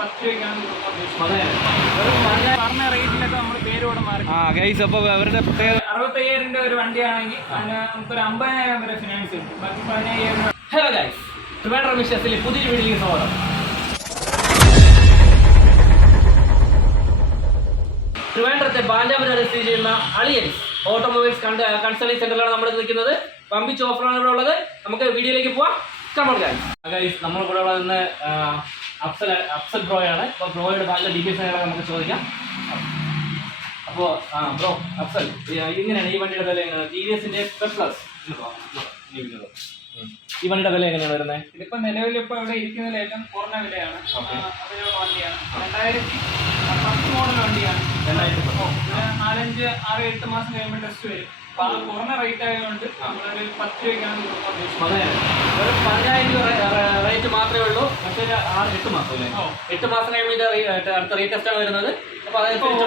10 രൂപയ്ക്കാണ് പറഞ്ഞ റേറ്റിലൊക്കെ നമ്മൾ പേരോടെ മാറി. അപ്പോൾ അവരുടെ പ്രത്യേക 65,000 രൂപ ഒരു വണ്ടിയാണെങ്കിൽ അതിന് നമുക്കൊരു 50,000 വരെ ഫിനാൻസ് കിട്ടും. ബാക്കി 15,000. ഹലോ ഗൈസ്, ട്രിവാൻഡ്രം മിഷസിലെ പുതിയൊരു വീഡിയോയിലേക്ക് സ്വാഗതം. ട്രിവാൻഡ്രത്തെ ബാലാപുരം സ്ഥിതി ചെയ്യുന്ന അളിയൻസ് ഓട്ടോമൊബൈൽസ് കൺസൾട്ടിംഗ് സെന്ററിലാണ് നമ്മൾ നിൽക്കുന്നത്. പമ്പിച്ച് ഓഫറാണ് ഇവിടെ ഉള്ളത്. നമുക്ക് വീഡിയോയിലേക്ക് പോവാം. കമോൺ ഗൈസ്, നമ്മൾ കൂടെ ഉള്ളത് ഇന്ന് അഫ്സൽ ബ്രോയാണ്. അപ്പോൾ ബ്രോയുടെ ബാക്കിയുള്ള ഡീറ്റെയിൽസ് നമുക്ക് ചോദിക്കാം. അപ്പോൾ ബ്രോ അഫ്സൽ, ഇങ്ങനെയാണ് ഈ വണ്ടിയുടെ വില എങ്ങനെയാണ്? TVSന്റെ പ്ലസ് ഈ വണ്ടിയുടെ വില എങ്ങനെയാണ് വരുന്നത്? ഇതിപ്പോ നിലവിലിപ്പോ ഇവിടെ ഇരിക്കുന്നതിൽ ഏറ്റവും കുറഞ്ഞ വിലയാണ്. വണ്ടിയാണ് 2010 മോഡൽ വണ്ടിയാണ്. 4, 5, 6, 8 മാസം കഴിയുമ്പോൾ ടെസ്റ്റ് വരും. അപ്പൊ അത് കുറഞ്ഞ റേറ്റ് ആയതുകൊണ്ട് നമ്മളൊരു 10 രൂപയ്ക്കാണ് കൊടുക്കാൻ ഉദ്ദേശിക്കുന്നത്. 15,000 രൂപ റേറ്റ് മാത്രമേ ഉള്ളൂ. പക്ഷേ 8 മാസം അല്ലേ? 8 മാസം കഴിയുമ്പോൾ അടുത്ത റീടെസ്റ്റ് ആണ് വരുന്നത്. അപ്പൊ അതനുസരിച്ച്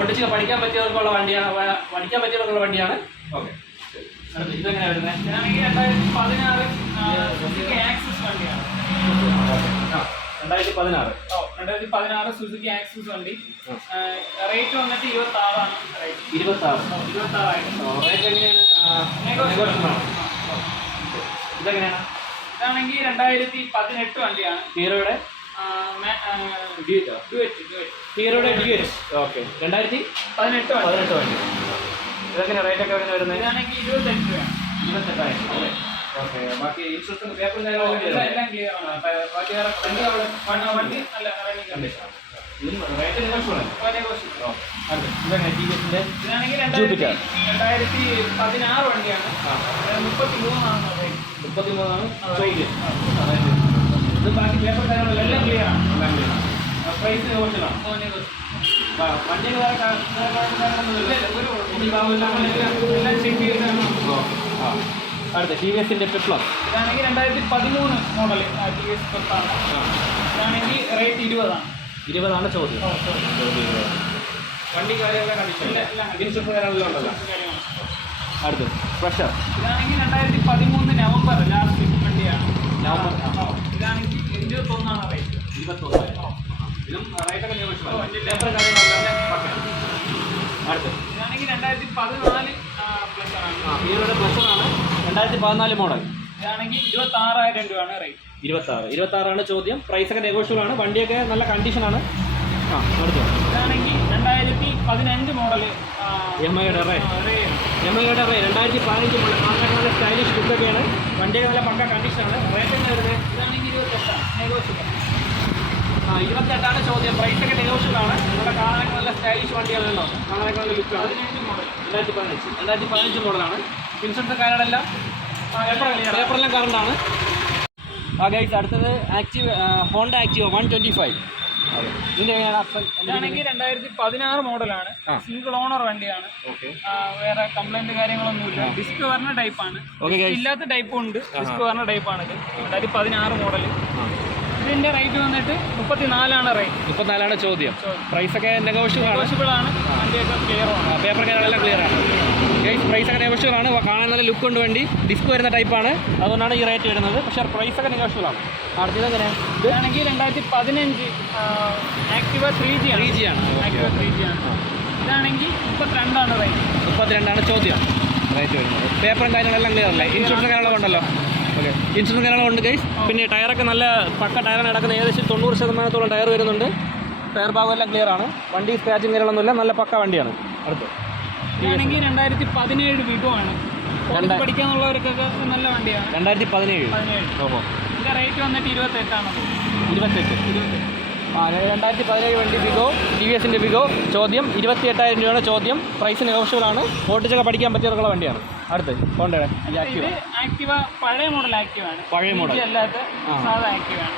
ഓടിച്ച് പഠിക്കാൻ പറ്റിയവർക്കുള്ള വണ്ടിയാണ്. ഓക്കെ, ഇതെങ്ങനെയാണ് വരുന്നത്? ഇതാണെങ്കിൽ 2016 സുസുക്കി ആക്സസ് വണ്ടിയാണ്. 2016 സുസുക്കി ആക്സസ് വണ്ടി. റേറ്റ് വന്നിട്ട് 26,000 ആണ്. 26,000 റേറ്റ് എങ്ങനെയാണ്? ഇതെങ്ങനെയാണ്? ഇതാണെങ്കിൽ 2018 വണ്ടിയാണ്. ഹീറോയുടെ ഹീറോയുടെ ഡ്യുവറ്റ്. ഓക്കെ, 2018 വണ്ടി. ഇതെങ്ങനെ റേറ്റ് ഒക്കെ വരുന്നത്? ഇതാണെങ്കിൽ 28 രൂപയാണ്. 28,000. ഓക്കെ, ബാക്കി ഇൻഷുറൻസ് പേപ്പറും എല്ലാം ക്ലിയർ ആണ്. ബാക്കി വണ്ടി നല്ല റണ്ണിംഗ് കണ്ടീഷൻ. Rate negotiable. ഇതാണെങ്കിൽ 2016 വണ്ടിയാണ്. 33,000 ഇത് ബാക്കി പേപ്പർ കാര്യങ്ങളെല്ലാം ക്ലിയർ ആണ്. പ്രൈസ് നെഗോഷ്യബിളാണ്. വണ്ടി എല്ലാം ചെക്ക് ചെയ്താണ്. അടുത്ത TVSന്റെ പ്ലസ്. ഇതാണെങ്കിൽ 2013 മോഡൽ TVS പ്ലസ് ആണ്. ഇതാണെങ്കിൽ റേറ്റ് 20,000 ചോദ്യം. വണ്ടി കാര്യങ്ങളുടെ കണ്ടീഷൻ ഇൻഷുറൻസ് കാര്യങ്ങളെല്ലാം ഉണ്ടല്ലോ. അടുത്ത് പ്രഷർ. ഇതാണെങ്കിൽ 2013 നവംബർ ലാസ്റ്റ് വണ്ടിയാണ്. ഇതാണെങ്കിൽ 21,000 റേറ്റ്. 21,000. ഇതും റേറ്റൊക്കെ നെഗോഷ്യബിൾ. പേപ്പർ കാര്യങ്ങളെല്ലാം. അടുത്ത് ഇതാണെങ്കിൽ 2014 പ്ലസ് ആണ്. ഹീറോയുടെ പ്ലസ്സാണ്. 2014 മോഡൽ. ഇതാണെങ്കിൽ 26,000 രൂപയാണ് റേറ്റ്. 26,000 ചോദ്യം. പ്രൈസൊക്കെ നെഗോഷ്യബിൾ ആണ്. വണ്ടിയൊക്കെ നല്ല കണ്ടീഷനാണ്. അടുത്ത് ഇതാണെങ്കിൽ 2015 മോഡൽ യമഹയുടെ റേ. 2015 മോഡൽ. നല്ല സ്റ്റൈലിഷ് ലുക്കൊക്കെയാണ്. വണ്ടിയൊക്കെ നല്ല പക്ക കണ്ടീഷനാണ്. റേറ്റ് ഒക്കെ വരുന്നത് ഇതാണെങ്കിൽ 28 നെഗോഷ്യബിൾ. 28 ചോദ്യം. പ്രൈസൊക്കെ നെഗോഷ്യബിൾ ആണ്. നല്ല കാണാനൊക്കെ നല്ല സ്റ്റൈലിഷ് വണ്ടികളല്ലോ. കാണാനൊക്കെ നല്ല ലുക്കാണ്. 2015 മോഡലാണ്. ഇൻഷുറൻസ് കാര്യങ്ങളെല്ലാം പേപ്പറെല്ലാം കറണ്ടാണ്. ഗൈസ്, അടുത്തത് ഹോണ്ട ആക്റ്റീവ 125. ഇതിൻ്റെ ഇതാണെങ്കിൽ 2016 മോഡലാണ്. സിംഗിൾ ഓണർ വണ്ടിയാണ്. വേറെ കംപ്ലൈന്റ് കാര്യങ്ങളൊന്നുമില്ല. ഡിസ്ക് വരുന്ന ടൈപ്പാണ്. ഇല്ലാത്ത ടൈപ്പും ഉണ്ട്. ഡിസ്ക് വരുന്ന ടൈപ്പാണ്. ഇത് 2016 മോഡൽ. ഇതിന്റെ റേറ്റ് വന്നിട്ട് 34,000 റേറ്റ്. 34,000 ചോദ്യം. പ്രൈസൊക്കെ നെഗോഷ്യബിൾ ആണ്. വണ്ടിയൊക്കെ ക്ലിയർ ആണ്. പേപ്പർ കാര്യങ്ങളെല്ലാം ക്ലിയർ ആണ്. പ്രൈസൊക്കെ നെഗോഷ്യബിൾ ആണ്. കാണാൻ നല്ല ലുക്ക് ഉണ്ട് വണ്ടി. ഡിസ്ക് വരുന്ന ടൈപ്പാണ്. അതുകൊണ്ടാണ് ഈ റേറ്റ് വരുന്നത്. പക്ഷേ പ്രൈസൊക്കെ നെഗോഷ്യബിൾ ആണ്. അടുത്തത് എങ്ങനെയാണ്? ഇതാണെങ്കിൽ 2015 ആക്റ്റീവ 3G ആണ്. ആക്റ്റീവ 3G ആണ്. ഇതാണെങ്കിൽ 32,000 റേറ്റ്. 32,000 ചോദ്യം റേറ്റ് വരുന്നത്. പേപ്പറും കാര്യങ്ങളെല്ലാം ക്ലിയർ അല്ലേ? ഇൻഷുറൻസ് കാര്യങ്ങളൊക്കെ ഉണ്ടല്ലോ. ഓക്കെ, ഇൻഷുറൻസ് കാര്യങ്ങളുണ്ട് ഗൈസ്. പിന്നെ ടയറൊക്കെ നല്ല പക്ക ടയറാണ് കിടക്കുന്നത്. ഏകദേശം 90% ടയർ വരുന്നുണ്ട്. ടയർ ഭാഗമെല്ലാം ക്ലിയർ ആണ്. വണ്ടി സ്ക്രാച്ചും കാര്യങ്ങളൊന്നുമില്ല. നല്ല പക്ക വണ്ടിയാണ്. അടുത്ത് ഇതാണെങ്കിൽ 2017 വിഗോ ആണ്. പഠിക്കാനുള്ളവർക്കൊക്കെ നല്ല വണ്ടിയാണ്. 2017. ഓഹോ. ഇതിന്റെ റേറ്റ് വന്നിട്ട് 28,000. 2017 വണ്ടി വിഗോ. TVSന്റെ വിഗോ. ചോദ്യം 28,000 രൂപയാണ് ചോദ്യം. പ്രൈസ് നെഗോഷ്യബിൾ ആണ്. ഓടിച്ചൊക്കെ പഠിക്കാൻ പറ്റിയുള്ള വണ്ടിയാണ്. അടുത്ത് ഹോണ്ടയുടെ ആക്റ്റീവ പഴയ മോഡൽ ആക്റ്റീവ ആണ്. പഴയ മോഡൽ അല്ലാത്ത സാധാ ആക്റ്റീവ ആണ്.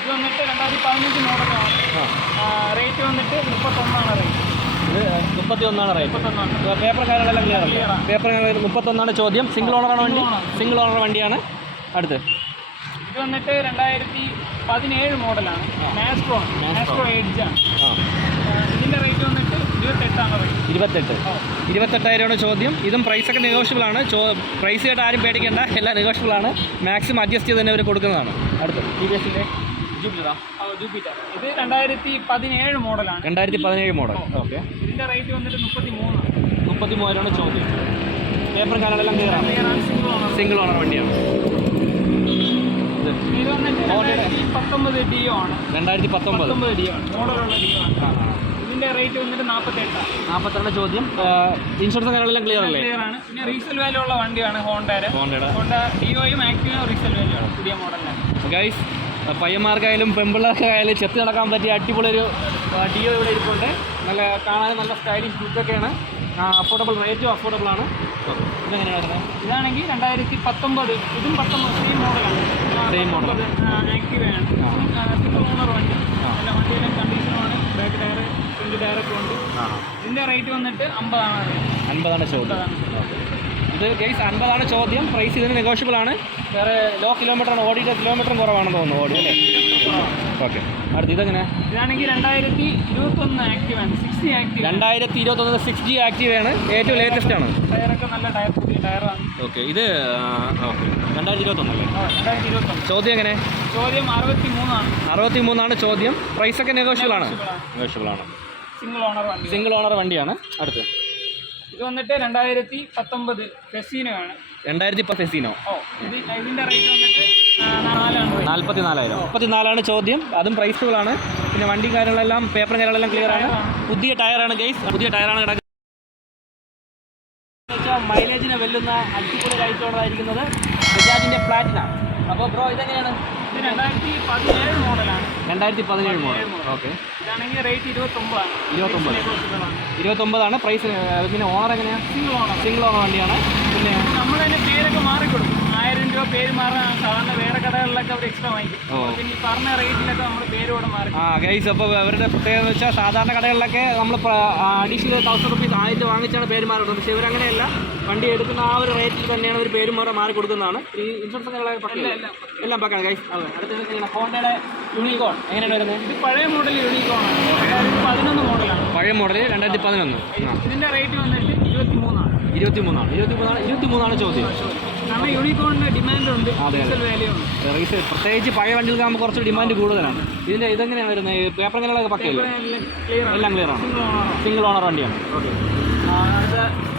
ഇത് വന്നിട്ട് 2015 മോഡലാണ്. റേറ്റ് വന്നിട്ട് 31,000 റേറ്റ്. ഇത് 31,000 റേറ്റ്. പേപ്പർ കാര്യങ്ങളെല്ലാം ക്ലിയർ അല്ലേ? പേപ്പർ 31,000 ചോദ്യം. സിംഗിൾ ഓണർ വണ്ടിയാണ്. അടുത്ത് ഇത് വന്നിട്ട് 2017 മോഡലാണ്. മാസ്ട്രോ എഡ്ജ് ആണ്. ഇതിന്റെ റേറ്റ് വന്നിട്ട് 28,000 റേറ്റ്. 28,000 ചോദ്യം. ഇതും പ്രൈസൊക്കെ നെഗോഷ്യബിൾ ആണ്. പ്രൈസ് കേട്ട് ആരും പേടിക്കേണ്ട. എല്ലാം നെഗോഷ്യബിൾ ആണ്. മാക്സിമം അഡ്ജസ്റ്റ് ചെയ്ത് തന്നെ അവർ കൊടുക്കുന്നതാണ്. അടുത്ത് TVSന്റെ ജൂപ്പിറ്ററാ? ജൂപ്പിറ്റർ. ഇത് 2017 മോഡലാണ്. 2017 മോഡൽ. ഓക്കെ. ഇതിന്റെ റേറ്റ് വന്നിട്ട് 33. 33,000 ചോദ്യം. പേപ്പർ കാര്യങ്ങളെല്ലാം ക്ലിയർ ആണ്. സിംഗിൾ ഓണർ വണ്ടിയാണ്. ഇത് വന്നിട്ട് 2019 ഡിയോ ആണ്. 2019 ഡിയോ ആണ്. മോഡലുള്ള ഡിയോ ആണ്. ഇതിന്റെ റേറ്റ് വന്നിട്ട് 48 ചോദ്യം. ഇൻഷുറൻസ് കാര്യങ്ങളെല്ലാം ക്ലിയർ അല്ലേ? ക്ലിയർ ആണ്. പിന്നെ റീസെൽ വാല്യൂ ഉള്ള വണ്ടിയാണ് ഹോണ്ട ഡിയോയും ആക്ടിവയും റീസെൽ വാല്യൂ ആണ് പുതിയ മോഡലാണ്. ഗൈസ്, പയ്യന്മാർക്കായാലും പെമ്പിള്ളേർക്കായാലും ചെത്തി നടക്കാൻ പറ്റിയ അടിപൊളി ഒരു ഡിയോ ഇവിടെ ഇരിപ്പുണ്ട്. നല്ല കാണാൻ നല്ല സ്റ്റൈലിഷ് ലുക്കൊക്കെയാണ്. അഫോർഡബിൾ, റേറ്റും അഫോർഡബിൾ ആണ്. ഇതെങ്ങനെയാണ് വരുന്നത്? ഇതാണെങ്കിൽ 2019. ഇതും 19 സെയിം മോഡലാണ്. ആക്റ്റീവയാണ്. സിംഗിൾ ഓണർ വണ്ടി. എല്ലാ വണ്ടിയിലും കണ്ടീഷനുമാണ്. ബാക്ക് ടയർ, ഫ്രണ്ട് ടയറൊക്കെ ഉണ്ട്. ഇതിന്റെ റേറ്റ് വന്നിട്ട് 50 ചോദ്യം. ഇത് ഗൈസ് 50 ചോദ്യം. പ്രൈസ് ഇതിന് നെഗോഷ്യബിൾ ആണ്. വേറെ ലോ കിലോമീറ്ററാണ് ഓടിയിട്ട്, കിലോമീറ്ററും കുറവാണെന്ന് തോന്നുന്നു ഓടി അല്ലേ? ഓക്കെ. അടുത്ത് ഇതെങ്ങനെ? ഇതാണെങ്കിൽ 2021 ആക്റ്റീവാണ്. 6G active. 2021 6G ആക്റ്റീവാണ്. ഏറ്റവും ലേറ്റസ്റ്റ് ആണ്. ടയറൊക്കെ നല്ല പുതിയ ടയറാണ്. ഓക്കെ. ഇത് 2021 അല്ലേ? 2021. ചോദ്യം എങ്ങനെ? ചോദ്യം 63 ചോദ്യം. പ്രൈസൊക്കെ നെഗോഷ്യബിൾ ആണ്. സിംഗിൾ ഓണർ വണ്ടിയാണ്. അടുത്ത് ഇത് വന്നിട്ട് 2019 ഫെസീനോ ആണ്. 2010 ഫെസീനോ. ഇതിന്റെ റേറ്റ് വന്നിട്ട് 44,000. 34 ചോദ്യം. അതും പ്രൈസുകളാണ്. പിന്നെ വണ്ടി കാര്യങ്ങളെല്ലാം, പേപ്പർ കാര്യങ്ങളെല്ലാം ക്ലിയർ ആണ്. പുതിയ ടയറാണ് ഗൈസ്. പുതിയ ടയറാണ് കിടക്കുന്നത്. മൈലേജിനെ വെല്ലുന്ന അടിപൊളി റൈറ്റുള്ളതായിരിക്കുന്നത് ബജാജിന്റെ പ്ലാറ്റിന. അപ്പോൾ ബ്രോ ഇതെങ്ങനെയാണ്? ഇത് 2017 മോഡലാണ്. 2017 മോഡൽ. ഓക്കെ. ഇതാണെങ്കിൽ റേറ്റ് 29. 29 പ്രൈസ്. പിന്നെ ഓണർ എങ്ങനെയാണ്? സിംഗിൾ ഓണർ വണ്ടിയാണ്. പിന്നെ നമ്മൾ തന്നെ പേരൊക്കെ മാറിക്കൊടുക്കും. 1000 രൂപ പേര് മാറാൻ സാധാരണ വേറെ കടകളിലൊക്കെ അവർ എക്സ്ട്രാ വാങ്ങിക്കും. പിന്നെ ഈ പറഞ്ഞ റേറ്റിലൊക്കെ നമ്മൾ പേര് കൂടെ മാറി. ഗൈസ്, അപ്പോൾ അവരുടെ പ്രത്യേകത എന്ന് വെച്ചാൽ സാധാരണ കടകളിലൊക്കെ നമ്മൾ അഡീഷണൽ 1000 റുപ്പീസ് 1000 വാങ്ങിച്ചാണ് പേര് മാറുന്നത്. പക്ഷേ ഇവരങ്ങനെയല്ല. വണ്ടി എടുക്കുന്ന ആ ഒരു റേറ്റിൽ തന്നെയാണ് ഒരു പേരും മാറി കൊടുക്കുന്നതാണ്. ഈ ഇൻഷുറൻസ് എല്ലാം പക്കാണ് ഗൈസ്. അടുത്ത ഹോണ്ടയുടെ യൂണിക്കോൺ എങ്ങനെയാണ് വരുന്നത്? ഇത് പഴയ മോഡൽ യൂണിക്കോൺ ആണ്. 2011 മോഡലാണ്. പഴയ മോഡൽ 2011. ഇതിന്റെ റേറ്റ് വന്നിട്ട് 23 ചോദ്യം. കാരണം യൂണിക്കോണിന് ഡിമാൻഡ് ഉണ്ട്. റീസെയിൽ പ്രത്യേകിച്ച് പഴയ വണ്ടികൾക്ക് നമുക്ക് കുറച്ച് ഡിമാൻഡ് കൂടുതലാണ്. ഇതെങ്ങനെയാണ് വരുന്നത്? പേപ്പർ കാര്യങ്ങളൊക്കെ പക്കയല്ലേ? എല്ലാം ക്ലിയർ ആണ്. സിംഗിൾ ഓണർ വണ്ടിയാണ്. ഓക്കെ.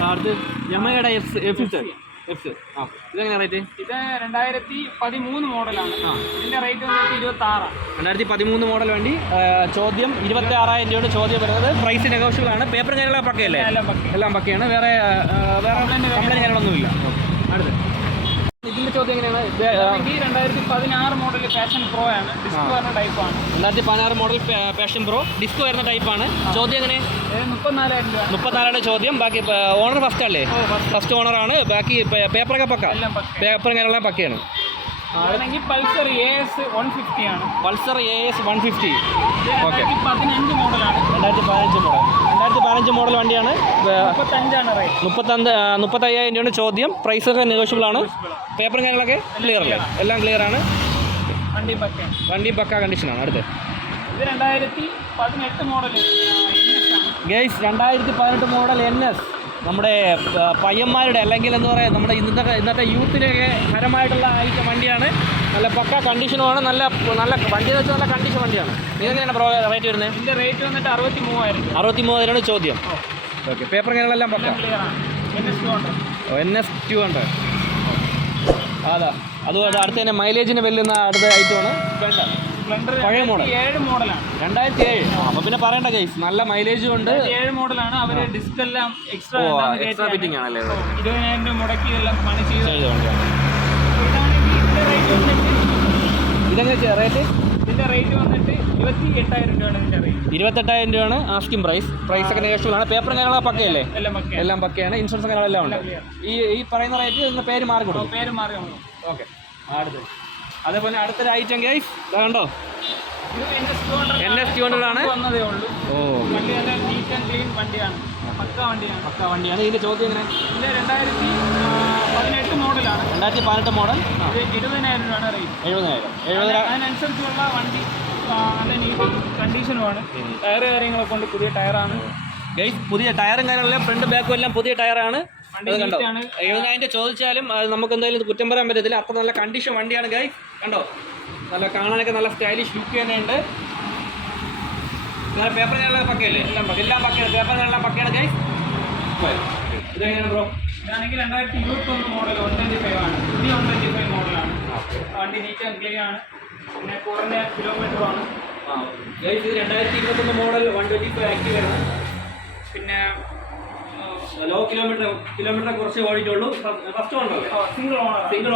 അടുത്ത് യമഹയുടെ ഇതെങ്ങനെയാണ് റേറ്റ്? ഇത് 2013 മോഡലാണ്. ഇതിന്റെ റേറ്റ് വന്നിട്ട് 26. 2013 മോഡൽ വണ്ടി. ചോദ്യം 26,000 രൂപയാണ് ചോദ്യം വരുന്നത്. പ്രൈസ് നെഗോഷ്യബിൾ ആണ്. പേപ്പർ കാര്യങ്ങളൊക്കെ പക്കയല്ലേ? എല്ലാം പക്കയാണ്. വേറെ കംപ്ലൈൻറ്റ് കാര്യങ്ങളൊന്നുമില്ല. അടുത്ത് ഇതിന്റെ ചോദ്യം എങ്ങനെയാണ്? 2016 മോഡൽ പാഷൻ പ്രോ ആണ്. ഡിസ്ക് വരുന്ന ടൈപ്പാണ്. 2016 മോഡൽ പാഷൻ പ്രോ ഡിസ്ക് വരുന്ന ടൈപ്പാണ്. ചോദ്യം എങ്ങനെ? 34,000 ചോദ്യം. ബാക്കി ഓണർ ഫസ്റ്റ് അല്ലേ? ഫസ്റ്റ് ഓണറാണ്. ബാക്കി പേപ്പറൊക്കെ പക്ക. പേപ്പർ കാര്യങ്ങളെല്ലാം പക്കയാണ്. പൾസർ AS 150 ആണ്. Pulsar AS 150. ഓക്കെ. 2015 മോഡലാണ്. 2015 മോഡൽ വണ്ടിയാണ്. 35 റേറ്റ്. 35,000 രൂപയാണ് ചോദ്യം. പ്രൈസൊക്കെ നെഗോഷ്യബിൾ ആണ്. പേപ്പർ കാര്യങ്ങളൊക്കെ ക്ലിയർ അല്ലേ? എല്ലാം ക്ലിയർ ആണ്. വണ്ടി പക്ക കണ്ടീഷനാണ്. അടുത്ത് ഇത് 2018 മോഡൽ ഗൈസ്. 2018 model NS. നമ്മുടെ പയ്യന്മാരുടെ അല്ലെങ്കിൽ എന്താ പറയുക, നമ്മുടെ ഇന്നത്തെ യൂത്തിനൊക്കെ ഹരമായിട്ടുള്ള വണ്ടിയാണ്. നല്ല പക്ക കണ്ടീഷനുമാണ്. നല്ല വണ്ടി എന്ന് വെച്ചാൽ നല്ല കണ്ടീഷൻ വണ്ടിയാണ്. ഇതെങ്ങനെയാണ് ബ്രോ റേറ്റ് വരുന്നത്? ഇതിൻ്റെ റേറ്റ് വന്നിട്ട് 63,000 ചോദ്യം. ഓക്കെ. പേപ്പർ കാര്യങ്ങളെല്ലാം പക്ക. NS 200. അതാ അതുകൊണ്ട് അടുത്ത തന്നെ മൈലേജിന് വെല്ലുന്ന അടുത്ത ഐറ്റമാണ് പഴയ മോഡൽ. 2007. അപ്പോൾ പിന്നെ പറയണ്ട ഗൈസ്, നല്ല മൈലേജും ഉണ്ട്. 7 മോഡലാണ്. അവർ ഡിസ്ക് എല്ലാം എക്സ്ട്രാ ഫിറ്റിംഗ് ആണല്ലേ? 20,000 രൂപ മുടക്കി എല്ലാം പണി ചെയ്ത് ഇതെങ്ങനെ റേറ്റ്? ഇതിന്റെ റേറ്റ് വന്നിട്ട് 28,000 രൂപയാണ്. ഇതിന്റെ റേറ്റ് 28,000 രൂപയാണ് ആസ്കിംഗ് പ്രൈസ്. ഒക്കെ നെഗോഷ്യബിൾ ആണ്. പേപ്പർ കാര്യങ്ങളൊക്കെ പക്കയല്ലേ? എല്ലാം പക്കയാണ്. ഇൻഷുറൻസ് കാര്യങ്ങളെല്ലാം ഉണ്ട്. ഈ പറയുന്ന റേറ്റ് നിന്ന് പേര് മാറി കൊടുക്കും. ഓക്കെ. അടുത്ത് അതേപോലെ അടുത്തൊരു ഐറ്റം ഗൈസ് കണ്ടോ? NS 200 ആണ്. ഓ, പക്ക വണ്ടിയാണ്. ഇതിന്റെ ചോദ്യം എങ്ങനെ? 2018 മോഡലാണ്. 2018 മോഡൽ. 70,000 രൂപയാണ് റേറ്റ്. 70,000. അതിനനുസരിച്ചുള്ള വണ്ടി നല്ല നീറ്റ് കണ്ടീഷനുമാണ്. ടയർ കാര്യങ്ങളൊക്കെ കൊണ്ട് പുതിയ ടയറാണ് ഗൈസ്. പുതിയ ടയറും കാര്യങ്ങളെല്ലാം ഫ്രണ്ട് ബാക്കും എല്ലാം പുതിയ ടയറാണ്. കണ്ടോ? 70,000 ചോദിച്ചാലും അത് നമുക്ക് എന്തായാലും കുറ്റം പറയാൻ പറ്റത്തില്ല. അത്ര നല്ല കണ്ടീഷൻ വണ്ടിയാണ് ഗൈസ്. കണ്ടോ? നല്ല കാണാനൊക്കെ നല്ല സ്റ്റൈലിഷ് ലുക്ക് തന്നെയുണ്ട്. നല്ല പേപ്പർ ഞെല്ലാം പക്കയല്ലേ? എല്ലാം പക്കയാണ്. പേപ്പർ ഞെല്ലാം പക്കയാണ് ഗൈസ്. ഇതെങ്ങനെയാണ് ബ്രോ? ഇതാണെങ്കിൽ 2021 മോഡൽ 125 ആണ്. പുതിയ 125 മോഡലാണ്. വണ്ടി നീറ്റ് ആൻഡ് ക്ലീൻ ആണ്. പിന്നെ കുറഞ്ഞ കിലോമീറ്ററുമാണ്. ഗൈസ് ഇത് 2021 മോഡൽ 125 ആക്റ്റീവാണ്. പിന്നെ ലോ കിലോമീറ്റർ കുറച്ച് ഓടിയിട്ടുള്ളൂ. ഫസ്റ്റ് ഓണറല്ലേ? സിംഗിൾ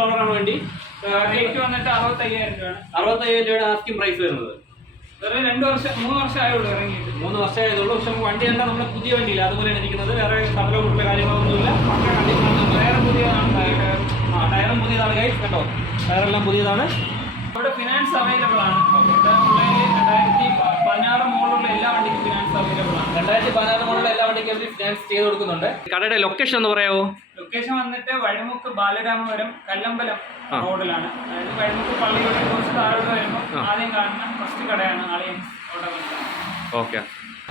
ഓണറാണ് വണ്ടി. റേറ്റ് വന്നിട്ട് 65,000 രൂപയാണ്. 65,000 രൂപയാണ് ആസ്കിംഗ് പ്രൈസ് വരുന്നത്. വെറും 3 വർഷം ആയുള്ളൂ ഇറങ്ങിയിട്ട്. 3 വർഷമായതുള്ളൂ. പക്ഷെ വണ്ടി കണ്ടാൽ നമ്മുടെ പുതിയ വണ്ടിയില്ല, അതുപോലെയാണ് ഇരിക്കുന്നത്. വേറെ കടലോ മുട്ടുള്ള കാര്യങ്ങളൊന്നുമില്ല. വേറെ പുതിയതാണ്. ടയറും പുതിയതാണ് ഗൈസ്, കേട്ടോ. ടയറെല്ലാം പുതിയതാണ്. ഇവിടെ ഫിനാൻസ് അവൈലബിൾ ആണ്. 2016 മോഡലുള്ള എല്ലാ വണ്ടിക്കും ഫിനാൻസ് അവൈലബിൾ ആണ്. 2016 മോഡലുള്ള എല്ലാ വണ്ടിക്കും ഫിനാൻസ് ചെയ്ത് കൊടുക്കുന്നുണ്ട്. കടയുടെ ലൊക്കേഷൻ എന്ന് പറയാമോ? ലൊക്കേഷൻ വന്നിട്ട് വഴിമുക്ക് ബാലരാമപുരം കല്ലമ്പലം റോഡിലാണ്. അതായത് വഴിമുക്ക് പള്ളിയുടെ കുറച്ച് താഴോട്ട് വരുമ്പോൾ ആദ്യം കാണുന്ന ഫസ്റ്റ് കടയാണ് അളിയൻസ് ഓട്ടോമൊബൈൽസ്. ഓക്കെ.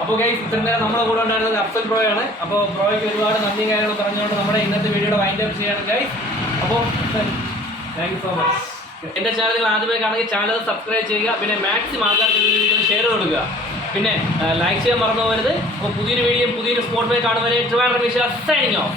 അപ്പോൾ ഗൈസ് ഇത്ര നേരം നമ്മുടെ കൂടെ ഉണ്ടായിരുന്നത് അഫ്സൽ ബ്രോയാണ്. അപ്പോൾ ബ്രോയ്ക്ക് ഒരുപാട് നന്ദി കാര്യങ്ങൾ പറഞ്ഞുകൊണ്ട് നമ്മുടെ ഇന്നത്തെ വീഡിയോയുടെ വൈൻഡ് അപ്പ് ചെയ്യാണ് ഗൈസ്. അപ്പോൾ താങ്ക് യു സോ മച്ച്. എൻ്റെ ചാനൽ ആദ്യമായി കാണുമെങ്കിൽ ചാനൽ സബ്സ്ക്രൈബ് ചെയ്യുക. പിന്നെ മാക്സിമം ആൾക്കാർക്ക് വീഡിയോ ഷെയർ കൊടുക്കുക. പിന്നെ ലൈക്ക് ചെയ്യാൻ മറന്നു പോകരുത്. അപ്പോൾ പുതിയൊരു വീഡിയോ പുതിയൊരു സ്പോട്ട് ബൈ കാണുന്നവരെ ട്രിവാൻഡ്രം വിഷ സൈനിങ് ഓഫ്.